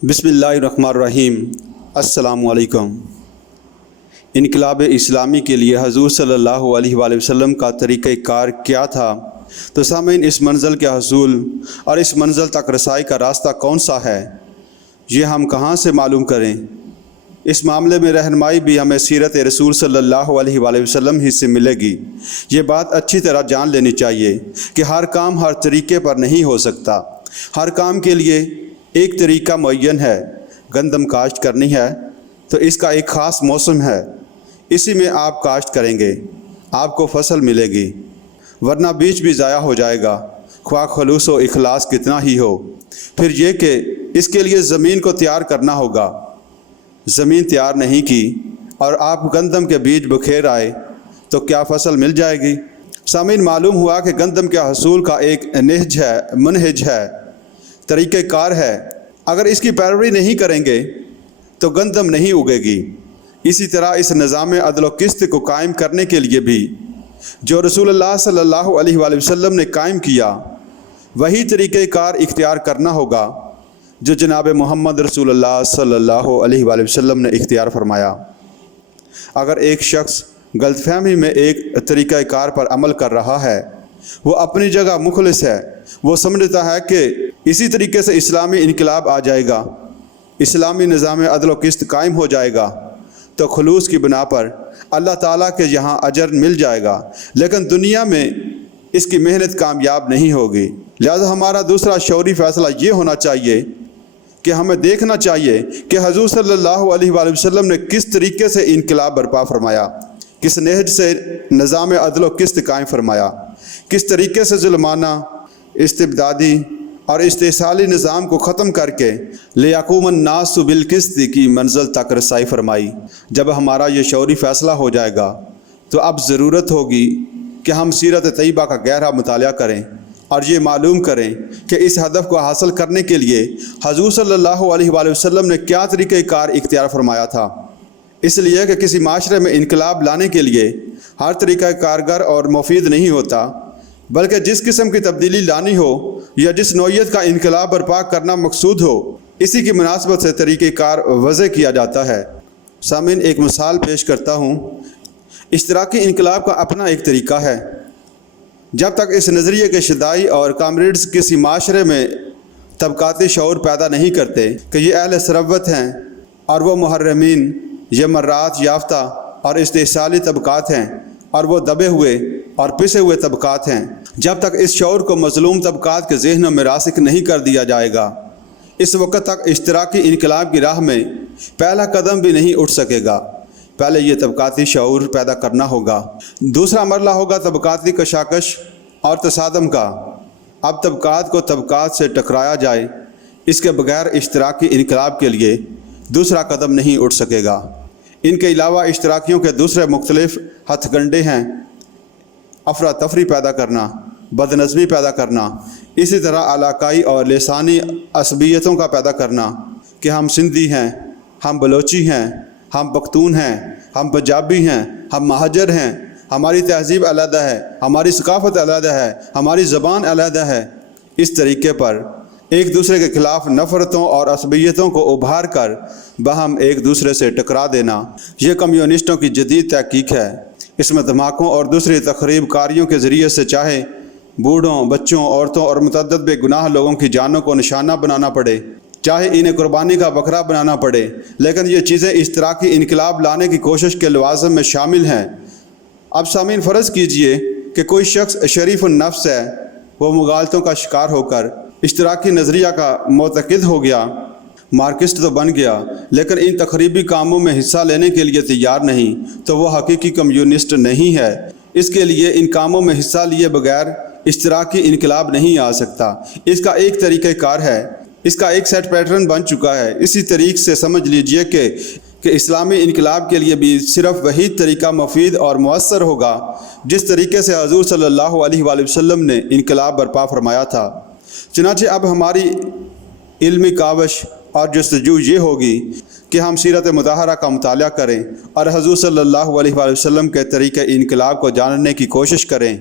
बिस्मिल्लाहिर्रहमानिर्रहीम। अस्सलामु अलैकुम। इनकलाब इस्लामी के लिए हजूर सल्लल्लाहु अलैहि वसल्लम का तरीक़ाकार क्या था? तो सामीन, इस मंज़िल के हसूल और इस मंज़िल तक रसाई का रास्ता कौन सा है, ये हम कहाँ से मालूम करें? इस मामले में रहनुमाई भी हमें सीरत रसूल सल्लल्लाहु अलैहि वसल्लम ही से मिलेगी। ये बात अच्छी तरह जान लेनी चाहिए कि हर काम हर तरीके पर नहीं हो सकता। हर काम के लिए एक तरीका मुअय्यन है। गंदम काश्त करनी है तो इसका एक ख़ास मौसम है, इसी में आप काश्त करेंगे, आपको फसल मिलेगी, वरना बीज भी ज़ाया हो जाएगा, ख्वाह खलूस व इखलास कितना ही हो। फिर ये कि इसके लिए ज़मीन को तैयार करना होगा। ज़मीन तैयार नहीं की और आप गंदम के बीज बखेर आए तो क्या फसल मिल जाएगी? सामीन, मालूम हुआ कि गंदम के हसूल का एक नहज है, मनहज है, तरीक़ाकार है। अगर इसकी पैरवी नहीं करेंगे तो गंदम नहीं उगेगी। इसी तरह इस निज़ाम अदल व क़िस्त को कायम करने के लिए भी जो रसूलुल्लाह सल्लल्लाहु अलैहि वसल्लम ने कायम किया, वही तरीक़ाकार इख्तियार करना होगा जो जनाब मोहम्मद रसूलुल्लाह सल्लल्लाहु अलैहि वसल्लम ने इख्तियार फरमाया। अगर एक शख्स गलतफहमी में एक तरीक़ाकार पर अमल कर रहा है, वो अपनी जगह मुखलिस है, वो समझता है कि इसी तरीके से इस्लामी इनकलाब आ जाएगा, इस्लामी निज़ाम अदल व क़िस्त कायम हो जाएगा, तो खुलूस की बिना पर अल्लाह ताला के यहाँ अजर मिल जाएगा, लेकिन दुनिया में इसकी मेहनत कामयाब नहीं होगी। लिहाजा हमारा दूसरा शौरी फ़ैसला ये होना चाहिए कि हमें देखना चाहिए कि हुज़ूर सल्लल्लाहु अलैहि वसल्लम ने किस तरीके से इनकलाब बर्पा फरमाया, किस नहज से निज़ाम अदल व क़िस्त कायम फरमाया, किस तरीके से जुल्माना, इस्तिबदादी और इस्तेसाली निज़ाम को ख़त्म करके लियक़ूमन नासु बिल क़िस्त की मंज़िल तक रसाई फरमाई। जब हमारा ये शौरी फ़ैसला हो जाएगा तो अब ज़रूरत होगी कि हम सीरत तैयबा का गहरा मुतालिया करें और ये मालूम करें कि इस हदफ को हासिल करने के लिए हुज़ूर सल्लल्लाहु अलैहि वसल्लम ने क्या तरीक़ाकार इख्तियार फरमाया था। इसलिए कि किसी माशरे में इनकलाब लाने के लिए हर तरीक़ा कारगर और मुफीद नहीं होता, बल्कि जिस किस्म की तब्दीली लानी हो या जिस नौइयत का इनकलाब बर्पा करना मकसूद हो, इसी की मुनासबत से तरीक़ाकार वज़े किया जाता है। सामीन, एक मिसाल पेश करता हूँ। इश्तराकी इनकलाब का अपना एक तरीका है। जब तक इस नज़रिए के शदाई और कामरेड्स किसी माशरे में तबक़ाती शऊर पैदा नहीं करते कि ये अहले सरवत हैं और वो मुहर्रमीन, ये मर्रात याफ्ता और इस्तेसाली तबक़ात हैं और वो दबे हुए और पिसे हुए तबक़ात हैं, जब तक इस शऊर को मज़लूम तबक़ात के ज़हनों में रासिक नहीं कर दिया जाएगा, इस वक्त तक इश्तराकी इनकलाब की राह में पहला कदम भी नहीं उठ सकेगा। पहले ये तबक़ाती शऊर पैदा करना होगा। दूसरा मरला होगा तबक़ाती कशाकश और तसादम का। अब तबक़ात को तबक़ात से टकराया जाए, इसके बगैर इश्तराकी इनकलाब के लिए दूसरा कदम नहीं उठ सकेगा। इनके अलावा इश्तराकियों के दूसरे मुख्तलिफ हथकंडे हैं: अफरा तफरी पैदा करना, बदनज़मी पैदा करना, इसी तरह इलाकाई और लिसानी असबियतों का पैदा करना कि हम सिंधी हैं, हम बलोची हैं, हम पख्तून हैं, हम पंजाबी हैं, हम महाजर हैं, हमारी तहज़ीब अलहदा है, हमारी सकाफ़त अलहदा है, हमारी ज़बान अलहदा है। इस तरीके पर एक दूसरे के ख़िलाफ़ नफ़रतों और असबियतों को उभार कर बाहम एक दूसरे से टकरा देना, ये कम्युनिस्टों की जदीद तहकीक है। इसमें धमाकों और दूसरी तखरीब कारियों के ज़रिए से चाहे बूढ़ों, बच्चों, औरतों और मुतअद्दिद बेगुनाह लोगों की जानों को निशाना बनाना पड़े, चाहे इन्हें कुर्बानी का बकरा बनाना पड़े, लेकिन ये चीज़ें इश्तराकी इनकलाब लाने की कोशिश के लवाज़िम में शामिल हैं। अब सामीन, फ़र्ज़ कीजिए कि कोई शख्स शरीफ नफ्स है, वो मुगालतों का शिकार होकर इश्तराकी नज़रिया का मुतक़िद हो गया, मार्क्सिस्ट तो बन गया, लेकिन इन तखरीबी कामों में हिस्सा लेने के लिए तैयार नहीं, तो वह हकीकी कम्युनिस्ट नहीं है। इसके लिए इन कामों में हिस्सा लिए बगैर इश्तराकी इनकलाब नहीं आ सकता। इसका एक तरीक़ाकार है, इसका एक सेट पैटर्न बन चुका है। इसी तरीक़े से समझ लीजिए कि इस्लामी इनकलाब के लिए भी सिर्फ़ वही तरीका मुफीद और मुअस्सर होगा जिस तरीके से हुज़ूर सल्लल्लाहु अलैहि वसल्लम ने इनकलाब बर्पा फरमाया था। चुनांचे अब हमारी इल्मी कावश और जस्तजू ये होगी कि हम सीरत मुताहरा का मुतालिया करें और हुज़ूर सल्लल्लाहु अलैहि वसल्लम के तरीक़े इनकलाब को जानने की कोशिश करें।